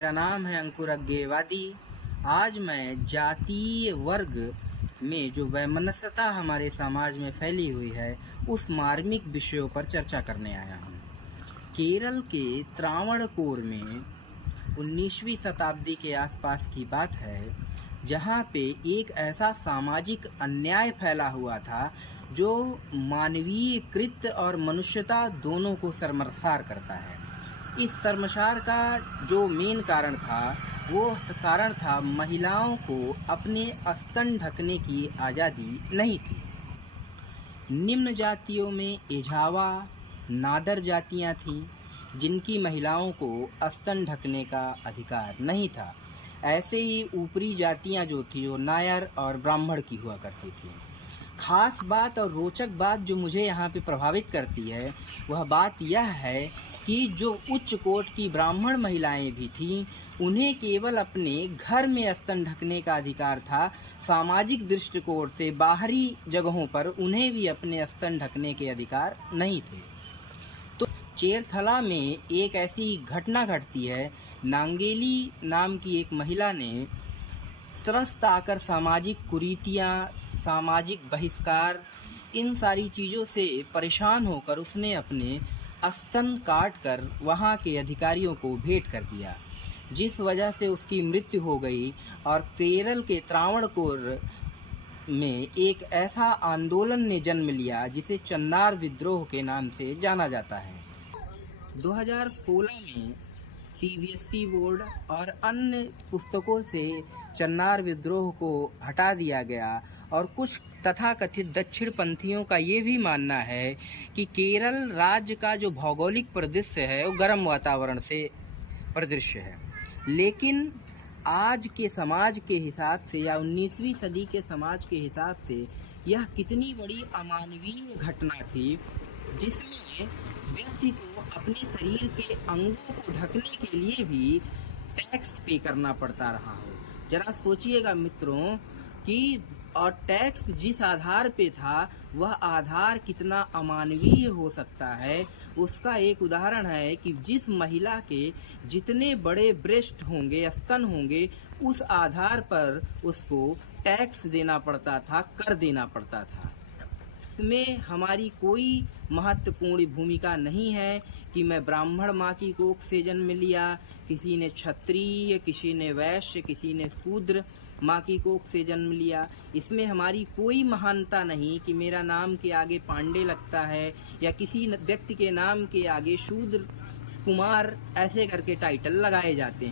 मेरा नाम है अंकुर अग्गेवादी। आज मैं जातीय वर्ग में जो वैमनस्यता हमारे समाज में फैली हुई है उस मार्मिक विषयों पर चर्चा करने आया हूँ। केरल के त्रावणकोर में 19वीं शताब्दी के आसपास की बात है, जहाँ पे एक ऐसा सामाजिक अन्याय फैला हुआ था जो मानवीय कृत्य और मनुष्यता दोनों को शर्मसार करता है। इस शर्मसार का जो मेन कारण था वो कारण था महिलाओं को अपने स्तन ढकने की आज़ादी नहीं थी। निम्न जातियों में एझावा, नादर जातियां थीं जिनकी महिलाओं को स्तन ढकने का अधिकार नहीं था। ऐसे ही ऊपरी जातियां जो थी वो नायर और ब्राह्मण की हुआ करती थी। खास बात और रोचक बात जो मुझे यहाँ पे प्रभावित करती है वह बात यह है कि जो उच्च कोट की ब्राह्मण महिलाएं भी थीं उन्हें केवल अपने घर में स्तन ढकने का अधिकार था। सामाजिक दृष्टिकोण से बाहरी जगहों पर उन्हें भी अपने स्तन ढकने के अधिकार नहीं थे। तो चेरथला में एक ऐसी घटना घटती है। नांगेली नाम की एक महिला ने त्रस्त आकर सामाजिक कुरीतियाँ, सामाजिक बहिष्कार, इन सारी चीज़ों से परेशान होकर उसने अपने स्तन काट कर वहाँ के अधिकारियों को भेंट कर दिया, जिस वजह से उसकी मृत्यु हो गई। और केरल के त्रावणकोर में एक ऐसा आंदोलन ने जन्म लिया जिसे चन्नार विद्रोह के नाम से जाना जाता है। 2016 में सीबीएसई बोर्ड और अन्य पुस्तकों से चन्नार विद्रोह को हटा दिया गया और कुछ तथाकथित दक्षिणपंथियों का ये भी मानना है कि केरल राज्य का जो भौगोलिक परिदृश्य है वो गर्म वातावरण से परिदृश्य है। लेकिन आज के समाज के हिसाब से या 19वीं सदी के समाज के हिसाब से यह कितनी बड़ी अमानवीय घटना थी जिसमें व्यक्ति को अपने शरीर के अंगों को ढकने के लिए भी टैक्स पे करना पड़ता रहा हो। जरा सोचिएगा मित्रों कि और टैक्स जिस आधार पे था वह आधार कितना अमानवीय हो सकता है। उसका एक उदाहरण है कि जिस महिला के जितने बड़े ब्रेस्ट होंगे, स्तन होंगे, उस आधार पर उसको टैक्स देना पड़ता था, कर देना पड़ता था। में हमारी कोई महत्वपूर्ण भूमिका नहीं है कि मैं ब्राह्मण माँ की कोख से जन्म लिया, किसी ने क्षत्रिय, किसी ने वैश्य, किसी ने शूद्र माँ की कोख से जन्म लिया। इसमें हमारी कोई महानता नहीं कि मेरा नाम के आगे पांडे लगता है या किसी व्यक्ति के नाम के आगे शूद्र, कुमार ऐसे करके टाइटल लगाए जाते हैं।